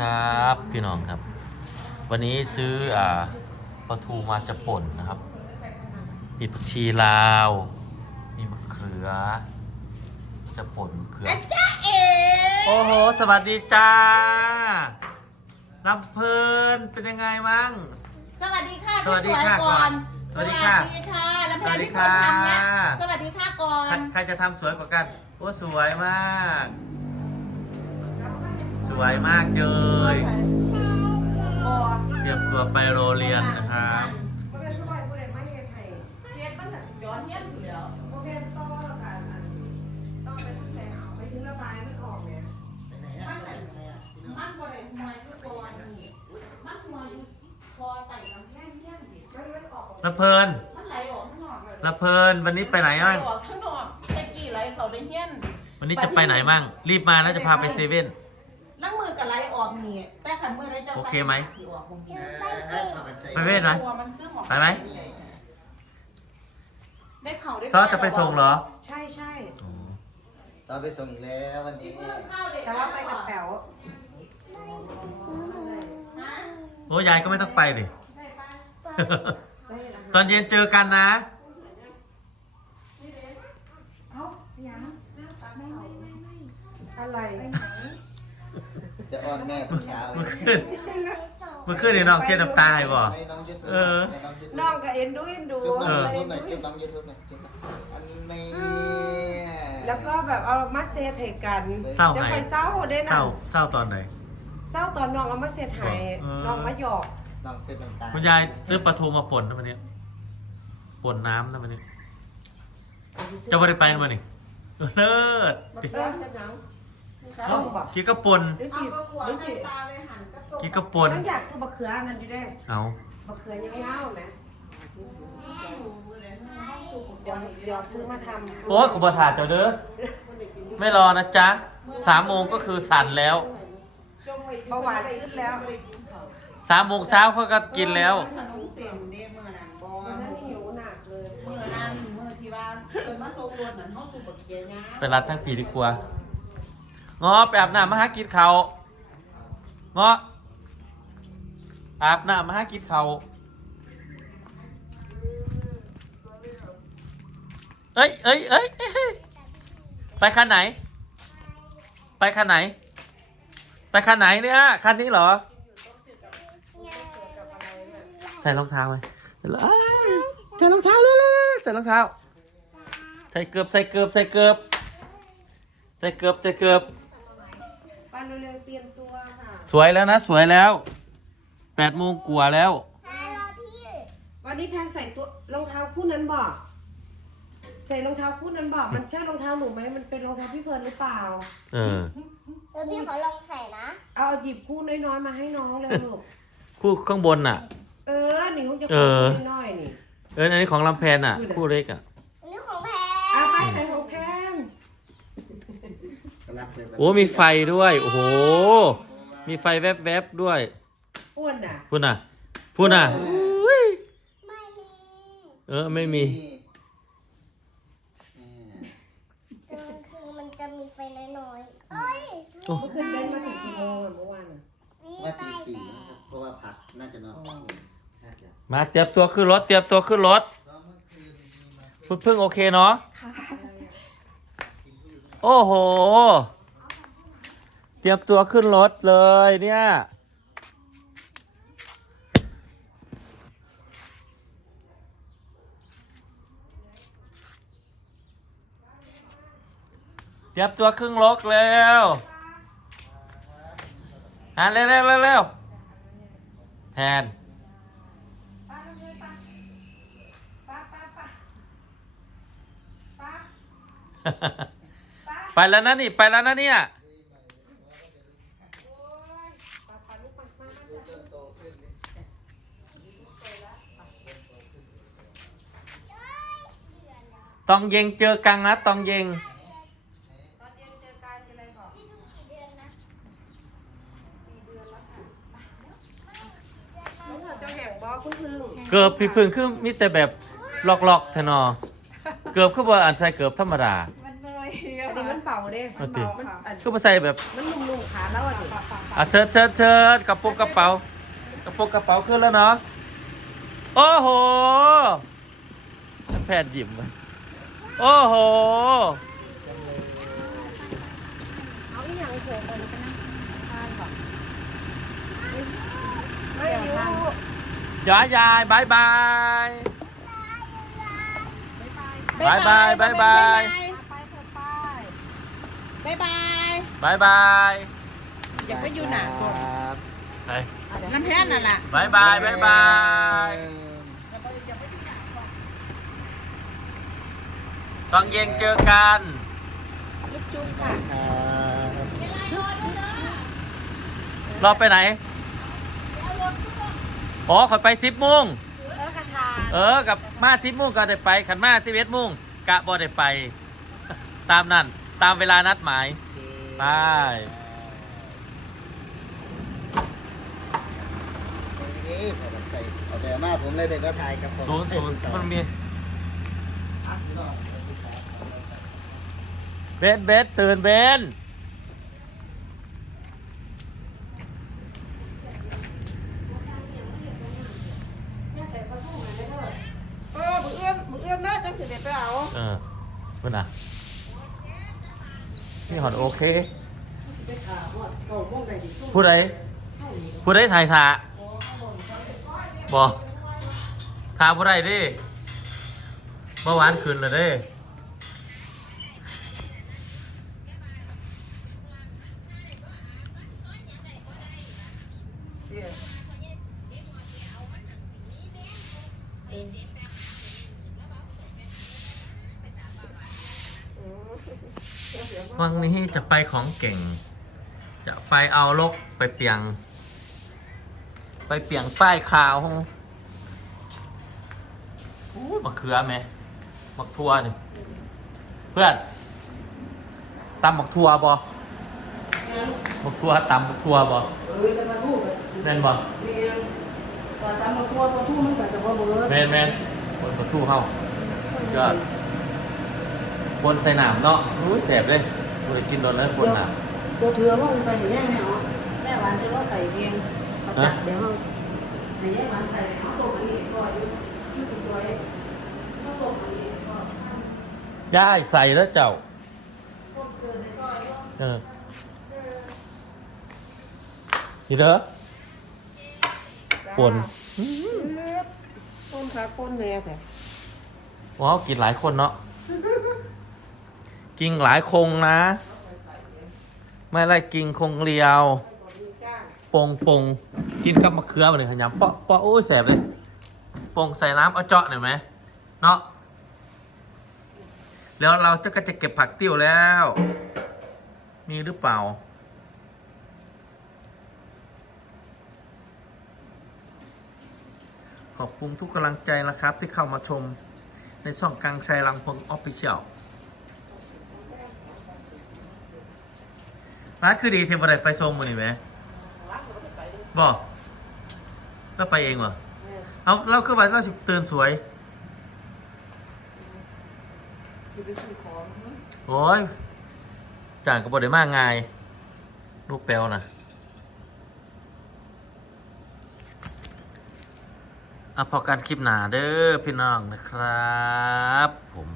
ครับพี่น้องครับ วันนี้ซื้ออ่าปลาทูมาจะป่นนะครับมีผักชีลาว มีมะเขือ จะป่นมะเขือ จ้าเอ๋โอ้โห สวัสดีจ้าลำเพลินเป็นยังไงมั่ง สวัสดีค่ะสวัสดีค่ะพี่ก่อนสวัสดีค่ะสวัสดีค่ะแล้วสวัสดีพี่ค่ะนทำนะสวัสดีค่ะก่อใครน ใครจะทำสวยกว่ากัน โอ้ สวยมากส วยมากเลย เตรียมตัวไปโรงเรียนนะครับบ่แม่นผู้ใดผู้ใดมาเฮ็ดให้เรียนมันน่ะย้อนเดียมอยู่แล้วบ่แม่นต่อแล้วกันอันต้องไปตั้งแต่เอไปถึงระบายมันออกแหมมันน่ะมันบ่ได้หวยคือกอนนี่มันหวยอยู่คอไต่ลำแข้งเยี่ยมดิมันมันออกละเพลินลออกข้างนอกเลยละเพลินวันนี้ไปไหนบ้างข้างนอกแค่กี่ไหลเขาได้เยี่ยนวันนี้จะไปไหนบ้าง รีบมานะจะพาไปเซเว่น ไหลออกนี่แต่ขันมือได้เจ้าโอเคไหมสิออกคงดีไปเว่นไหมตัวมันซื้อหมอกไปไหม ได้เข่าได้ซอสจะไปส่งเหรอใช่ใช่ซอไปส่งอีกแล้ววันนี้แต่ว่าไปกับแป๋วโอ้ยายก็ไม่ต้องไปดิ ได้ละตอนเย็นเจอกันนะอะไร จะอ้อนแม่ทุกเช้าเมื่อคืนเมื่อคืนนี่น้องเสียน้ำตาให้บ่ ให้น้องยูทูบเออ ให้น้องยูทูบน้องก็เอ็นดูเอ็นดูจุ๊บน้องเอยูอทูบหน่อยจุ๊บน้องยูทูบหน่อยจุ๊บหน่อยอันนี้แล้วก็แบบเอามาเซตให้กันเศร้าจะไหนไปเศร้าได้เศนะร้าเศร้าตอนไหน เศร้าตอนน้องเอามาเซตให้เออ น้องมาหยอก น้องเส้นน้ำตาลคุณยายซื้อปลาทูมาป่นนะวันนี้ป่นน้ำนะวันนี้จะไม่ได้ไปนะวันนี้เลิศเออจะหนา วส้มบ่กินกระป่นหรือเอาสิก็หัวหรือให้สิตาไปหันกระตุกกินกระป่นมันอยากซื้อบะเขืออันนั้นอยู่ได้เอาบะเขือยังไม่เอาไหมเดี๋ยวเดี๋ยวซื้อมาทำโอ้ยคุณประถาเจ้าเด้อ ไม่รอนะจ๊ะสามโมงก็คือสั่นแล้ว จงไว้เบาหวานขึ้นแล้วสามโมงเช้าเขาก็กินแล้ว ขนมเส้นเด้มื้อนั้นบ่วันนั้นหิวหนักเลยมื้อนั้นมื้อที่ว่าเพิ่นมาส่งรถนั้นเฮาสู่บักเขียนะสลัดทั้งผีดีกว่า งอไปอาบน้ำมาหากินเขาวงออาบน้ำมาหากินเขาเอ้ยเอ้ยเอ้ยไปคันไหน ไปคันไหน ไปคันไหนเนี่ยคันนี้เหรอ ใส่รองเท้าไหมใส่รองเท้าเลยใส่รองเท้า ใส่เกือบใส่เกือบใส่เกือบใส่เกือบใส่เกือบ ปันเร็วๆเตรียมตัวค่ะ สวยแล้วนะ สวยแล้วแปดโมงกว่าแล้ววันนี้แพนใส่ตัวรองเท้าคู่นั้นบอก ใส่รองเท้าคู่นั้นบอก มันใช่รองเท้าหนูไหมมันเป็นรองเท้าพี่เพลิร์นหรือเปล่า เออเออพี่ขอลองใส่นะเอาหยิบคู่น้อยๆมาให้น้องเลยลูก คู่ข้างบนน่ะ เออหนิวจะเอขออคู่น้อยๆนี่ เอออันนี้ของลำแพนอะ คู่เล็กอะ อันนี้ของแพเอางไปใส่ของแพน สลับเลย โอ้มีไฟด้วย โอ้โห มีไฟแวบๆด้วยอ้วนน่ะพูดน่ะพูดน่ะอุ้ยไม่มีเออไม่มีเออคือมันจะมีไฟน้อยๆเอ้ยโอ้ เมื่อคืนเล่นมาถึงกี่โมงอะเมื่อวานอะมีว่าใบตีสี่แดงเพราะว่าผักน่าจะนอนน่าจะมาเตรียมตัวขึ้นรถเตรียมตัวขึ้นรถก็เมื่อคืนมีมาคุณพึ่งโอเคเนาะ โอ้โห เตรียมตัวขึ้นรถเลยเนี่ย เตรียมตัวขึ้นรถแล้วอะเร็วเร็วเร็วเร็วแพนป้าเร็วๆป้าป้าป้าป้าป้า ไปแล้วนะนี่ไปแล้วนะเนี่ยโอ้ยป้าป้าลูกป้าป้ามาจ้ะโตขึ้นเลยตองเยงเจอกังนะตองเยงตอนเย็นเจอกันเป็นไรบอกกี่เดือนนะน้องเจ้าแห่งบอกคุณพึ่งเกือบพี่พึ่งคือมีแต่แบบลอกๆแทนอ เกือบคือว่าอันใส่เกือบธรรมดาอันนี้มัน เป่าเด้เอาติมันอันคือมาใส่แบบมันนุ่มๆขาแล้วอะดิอะเชิญเชิญเชิญกระโปรงกระเป๋ากระโปรงกระเป๋าขึ้นแล้วเนาะโอ้โหแพทย์หยิมเลยโอ้โหเอาอีหยังเสริมไปกันนะทานก่อนไม่อยู่ยายยายบายบายบายบายบายบายไปเถอะไป บ๊ายบายบายบายอย่าไปอยู่หนาก่อนไปน้ำแพนนั่นแหละบายบายบายบายตอนเย็นเจอกัน จุ๊บๆค่ะรอไปไหนอ๋อขอยไปสิบโมงเออกระทาเออกับมาสิบโมงก็ได้ไปขันมาสิบเอ็ดโมงกะบ่ได้ไป ตามนั่น ตามเวลานัดหมาย ไปเอาแต่มาผมเลยเด็กก็ถ่ายกับผมศูนย์ศูนย์มันมี เบนเบนตื่นเบนเออมือเอื้อนมือเอื้อนนะจังสิเด็ดไปเอาเออเพื่อนอะ นี่หอนโอเค ผู้ใดผู้ใดถ่ายถ่าบอกถ่าผู้ใดดิเมื่อวานคืนเลยเด้ วันนี้จะไปของเก่ง จะไปเอาลกไปเปียง ไปเปียงป้ายขาวอู้มะเขือไหมมักทัวนี่เพื่อนตำมักทัวบอมักทัวตำมักทัวบอเอ้ยจะมาทูกแม่นบอเรียนตอนตามมาทั่วพอทู่มันก็จะบ่เบิดแม่นแม่นคนมักทัวเข้าสุดยอดคนใส่หนามเนาะรู้ยแสบเลย กูได้กินโดนแล้วคนหนามตัวเถือว่ามันไปอย่างนี้เนี่ยอ๋อแม่หวานจะว่าใส่เพียงเขาจัดเดี๋ยวเราไหนแม่หวานใส่เขาตกอันนี้ซอยที่สวยๆเขาตกอันนี้ก็ย่ายใส่แล้วเจ้าพวกเกินในซอยก็เออนี่เด้อปนต้นขาก้นเลยแต่ว้าวกินหลายคนเนาะ กินหลายคงนะ ไม่ไรกินคงเรียวปงปงกินกับมะเขือมาหนึ่งขยำเปาะเปาะโอ้ยแสบเลยปงใส่น้ำเอาเจาะหน่อยไหมเนาะแล้วเราจะก็จะเก็บผักติ้วแล้ว มีหรือเปล่า ขอบคุณทุกกำลังใจนะครับที่เข้ามาชมในช่องกังชัยลังพงออฟฟิเชียล ร้าคือดีเทมบไดไปโซมมือนี่ไหมบอกแล้วไปเองเหรอเอาเราคือว่าเราสิตื่นสวยโอ้ยจางก็บอกได้มากไงลูกแปลวนะอะพอการคลิปหนาเด้อพี่น้องนะครับ ผม